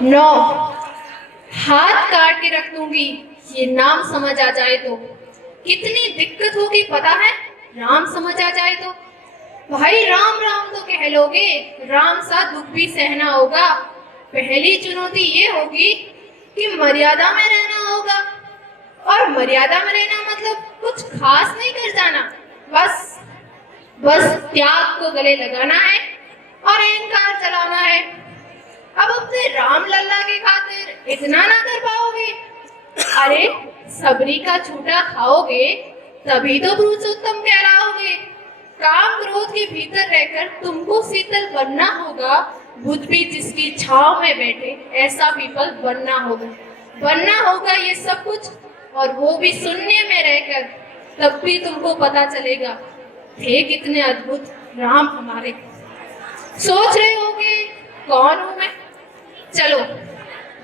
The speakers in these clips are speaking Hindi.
9 हाथ काट के रख दूंगी ये नाम समझ आ जाए तो। कितनी दिक्कत होगी पता है राम समझ आ जाए तो। भाई राम राम तो कह लोगे, राम सा दुख भी सहना होगा। पहली चुनौती ये होगी कि मर्यादा में रहना होगा। और मर्यादा में रहना मतलब कुछ खास नहीं कर जाना, बस त्याग को गले लगाना है और अहंकार चलाना है। अब अपने राम लल्ला के खातिर इतना ना कर पाओगे? अरे सबरी का छूटा खाओगे तभी तो पुरुषोत्तम कहलाओगे। काम क्रोध के भीतर रहकर तुमको शीतल बनना होगा। बुद्ध भी जिसकी छाव में बैठे ऐसा पीपल बनना होगा ये सब कुछ। और वो भी शून्य में रहकर, तब भी तुमको पता चलेगा थे कितने अद्भुत राम हमारे। सोच रहे होगे कौन हूं मैं? चलो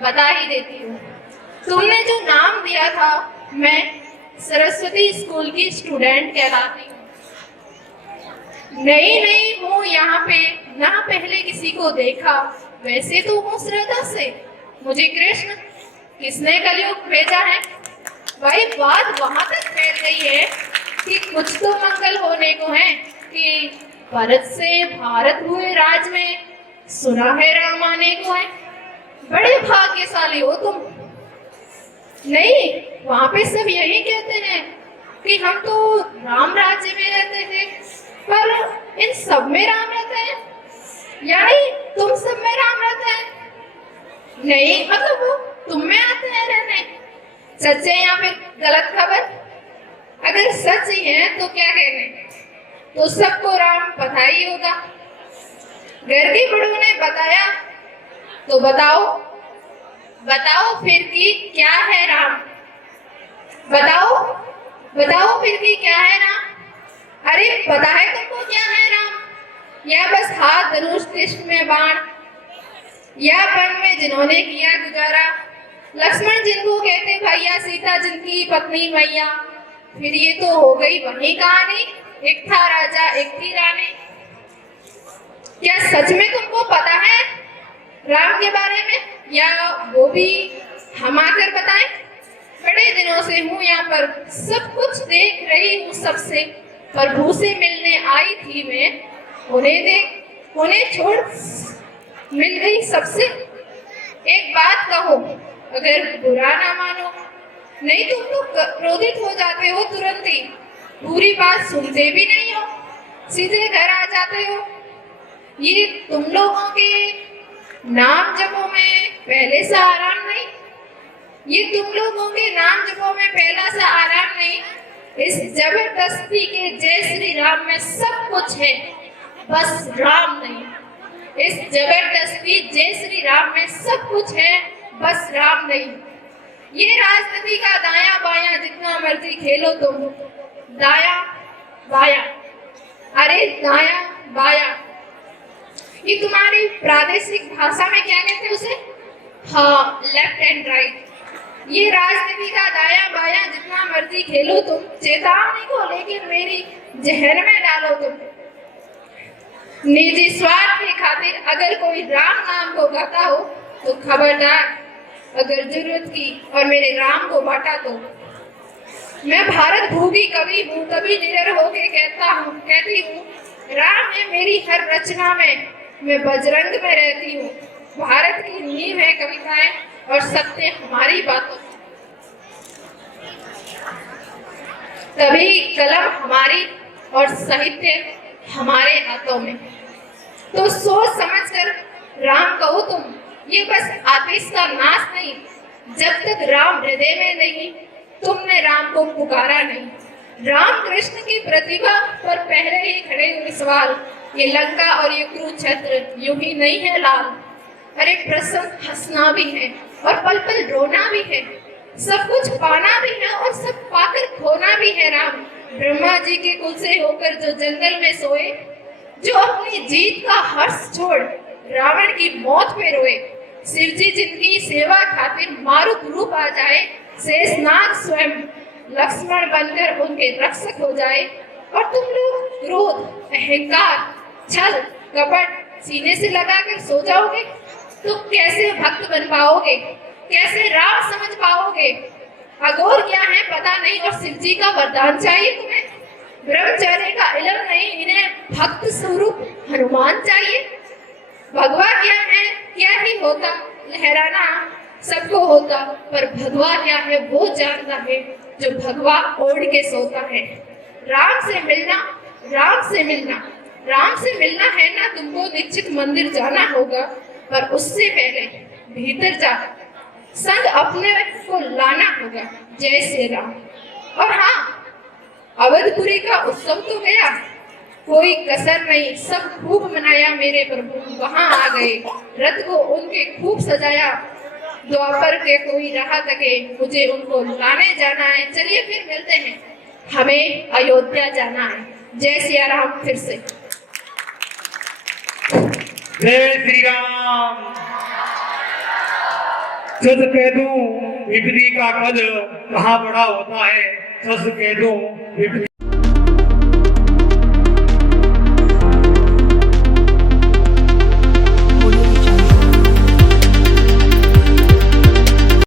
बता ही देती हूँ। तुमने जो नाम दिया था, मैं सरस्वती स्कूल की स्टूडेंट कहलाती हूँ। नई हूँ यहाँ पे, ना पहले किसी को देखा। वैसे तो हूँ श्रद्धा से, मुझे कृष्ण किसने कलयुग भेजा है। भाई बात वहां तक फैल गई है कि कुछ तो मंगल होने को है कि भारत से भारत हुए राज में, सुना है राम आने को है। बड़े भाग्यशाली हो तुम। नहीं, वहां पे सब यही कहते हैं कि हम तो राम राज्य में रहते थे, पर इन सब में राम रहते हैं, यानी तुम सब में राम रहते हैं। नहीं मतलब वो तुम में आते हैं रहने। सच है या फिर गलत खबर? अगर सच ही है तो क्या कहने, तो सबको राम पता ही होगा। घर के बड़ों ने बताया तो बताओ फिर कि क्या है राम। बताओ फिर कि क्या है राम। अरे पता है तुमको क्या है राम? या बस हाथ धनुष कृष्ण में बाण, या वन में जिन्होंने किया गुजारा, लक्ष्मण जिनको कहते भैया, सीता जिनकी पत्नी मैया। फिर ये तो हो गई वही कहानी, एक था राजा एक थी रानी। क्या सच में तुमको पता है राम के बारे में, या वो भी हम आकर बताएं? बड़े दिनों से हूँ यहाँ पर, सब कुछ देख रही हूँ सबसे। प्रभु से मिलने आई थी मैं, उन्हें छोड़ मिल गई सबसे। एक बात कहो अगर बुरा ना मानो, नहीं तुम तो क्रोधित हो जाते हो तुरंत ही, पूरी बात सुनते भी नहीं हो, सीधे घर आ जाते हो। ये तुम लोगों के नाम जपों में पहले सा आराम नहीं, ये तुम लोगों के नाम जपों में पहला सा आराम नहीं। इस जबरदस्ती के जय श्री राम में सब कुछ है, बस राम नहीं। इस जबरदस्ती जय श्री राम में सब कुछ है, बस राम नहीं। ये राजनीति का दाया बाया जितना मर्जी खेलो तुम, दाया बाया, अरे दाया बाया, ये तुम्हारी प्रादेशिक भाषा में क्या कहते हैं उसे? हाँ, लेफ्ट एंड राइट। ये राजनीति का दाया बाया जितना मर्जी खेलो तुम, चेतावनी को लेकिन मेरी जहन में डालो तुम। निजी स्वार्थ की खातिर अगर कोई राम नाम को गाता हो तो खबरदार, अगर जरूरत की और मेरे राम को बांटा तो। मैं भारत भूगी कवि हूँ, कभी निडर होके कहती हूँ, राम है मेरी हर रचना में, मैं बजरंग में रहती हूँ। भारत की नींव है कविताएं और सत्य हमारी बातों में। तभी कलम हमारी और साहित्य हमारे हाथों में। तो सोच समझकर राम कहो तुम, ये बस आतिश का नाश नहीं। जब तक राम हृदय में नहीं, तुमने राम को पुकारा नहीं। राम कृष्ण की प्रतिभा पर पहले ही खड़े हुए सवाल, ये लंका और ये कुरुक्षेत्र यूं ही नहीं है लाल। अरे प्रसन्न हंसना भी है और पल पल रोना भी है, सब कुछ पाना भी है और सब पाकर खोना भी है। राम ब्रह्मा जी के कुल से होकर जो जंगल में सोए, जो अपनी जीत का हर्ष छोड़ रावण की मौत पे रोए, शिव जी जिनकी सेवा खातिर मारुत रूप आ जाए, शेषनाग स्वयं लक्ष्मण बनकर उनके रक्षक हो जाए, और तुम लोग क्रोध, अहंकार, छल, कपट सीने से लगाकर सो जाओगे। तो कैसे भक्त बन पाओगे, कैसे राम समझ पाओगे। अघोर क्या है पता नहीं और शिव जी का वरदान चाहिए तुम्हें। ब्रह्मचर्य का इल्म नहीं, इन्हें भक्त स्वरूप हनुमान चाहिए। भगवा क्या है, क्या ही होता, लहराना सबको होता, पर भगवा क्या है वो जानता है जो भगवा ओढ़ के सोता है। राम से मिलना, राम से मिलना, राम से मिलना है ना तुमको निश्चित मंदिर जाना होगा, पर उससे पहले भीतर जा संग अपने को लाना होगा। जय श्री राम। और हाँ, अवधपुरी का उत्सव तो गया, कोई कसर नहीं, सब खूब मनाया मेरे प्रभु। वहां आ गए, रथ को उनके खूब सजाया, द्वापर के कोई राह तके, मुझे उनको लाने जाना है। चलिए फिर मिलते हैं, हमें अयोध्या जाना है। जय सिया राम। फिर से जय श्री राम। सच कह दूं विपरीत का कद कहाँ बड़ा होता है, सच कह दूं विपरीत